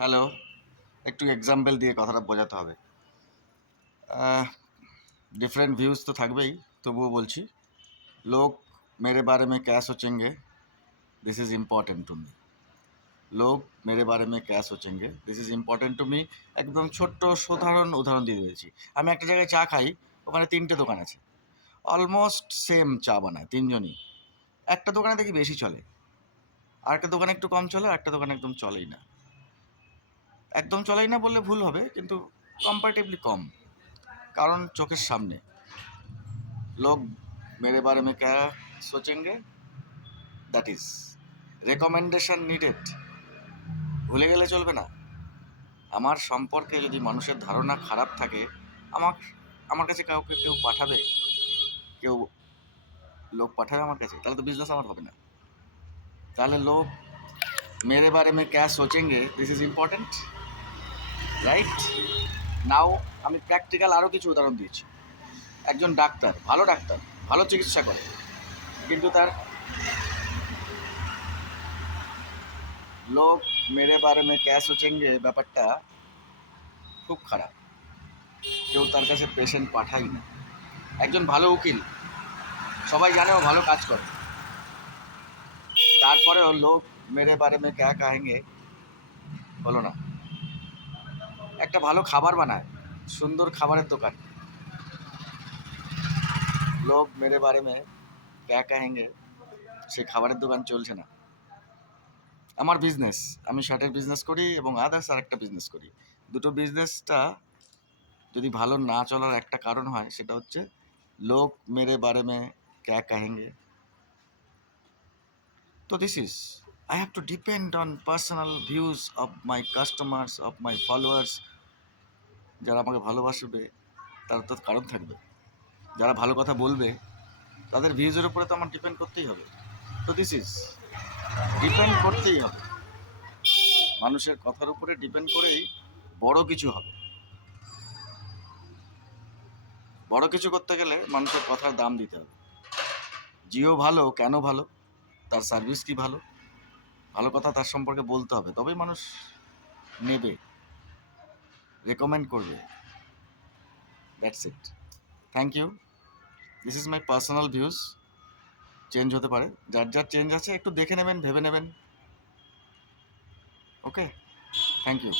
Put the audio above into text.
Hello, একটু example দিয়ে কথাটা বোঝাতে হবে। डिफरेंट व्यूज़ तो থাকবেই, তবুও বলছি। लोग मेरे बारे में क्या सोचेंगे, this is important to me. लोग मेरे बारे में क्या सोचेंगे, this is important to me. একদম ছোট্ট সাধারণ উদাহরণ দিয়ে দিয়েছি। আমি একটা জায়গায় চা খাই, ওখানে 3টে দোকান আছে। অলমোস্ট সেম চা বানায় 3 জনই। একটা দোকানে দেখি বেশি চলে, আরেকটা দোকানে একটু কম চলে, আরেকটা দোকানে একদম চলেই না। একদম চলেই না বললে ভুল হবে, কিন্তু কম্পারেটিভলি কম। কারণ চোখের সামনে। लोग मेरे बारे में क्या सोचेंगे, দ্যাট ইজ রেকমেন্ডেশন নিডেড। ভুলে গেলে চলবে না। আমার সম্পর্কে যদি মানুষের ধারণা খারাপ থাকে, আমার আমার কাছে কাউকে কেউ পাঠাবে, কেউ লোক পাঠাবে আমার কাছে, তাহলে তো বিজনেস আমার হবে না। তাহলে লোক মেরে বারে মে ক্যা সোচেঙ্গে, দিস ইজ ইম্পর্টেন্ট, রাইট? নাও আমি প্র্যাকটিক্যাল আরও কিছু উদাহরণ দিয়েছি। একজন ডাক্তার, ভালো চিকিৎসা করে, কিন্তু তার লোক মেরে বারে মে ক্যা সোচেঙ্গে ব্যাপারটা খুব খারাপ। কেউ তার কাছে পেশেন্ট পাঠাই না। একজন ভালো উকিল, সবাই জানে ও ভালো কাজ করে, তারপরেও লোক মেরে বারে মে ক্যা কাহেঙ্গে হলো না। একটা ভালো খাবার বানায়, সুন্দর খাবারের দোকান, লোক মেরে বারে মে ক্যা কাহেঙ্গে, সে খাবারের দোকান চলছে না। আমার বিজনেস, আমি শার্টের বিজনেস করি এবং আদার্স আরেকটা বিজনেস করি। দুটো বিজনেসটা যদি ভালো না চলার একটা কারণ হয়, সেটা হচ্ছে লোক মেরে বারে মে ক্যা কাহেঙ্গে। তো this is, I have to depend on personal views of my customers, of my followers. যারা আমাকে ভালোবাসবে তার তো কারণ থাকবে, যারা ভালো কথা বলবে তাদের ভিউজের উপরে তো আমার ডিপেন্ড করতেই হবে। তো দিস ইজ, ডিপেন্ড করতেই হবে, মানুষের কথার উপরে ডিপেন্ড করেই বড় কিছু হবে। বড় কিছু করতে গেলে মানুষের কথার দাম দিতে হবে। জিও ভালো, কেন ভালো, তার সার্ভিস কি ভালো, ভালো কথা তার সম্পর্কে বলতে হবে, তবেই মানুষ নেবে, রেকমেন্ড করবে। That's it, thank you. This is my personal views. Change হতে পারে, যার যার চেঞ্জ আছে একটু দেখে নেবেন, ভেবে নেবেন। ওকে, থ্যাংক ইউ।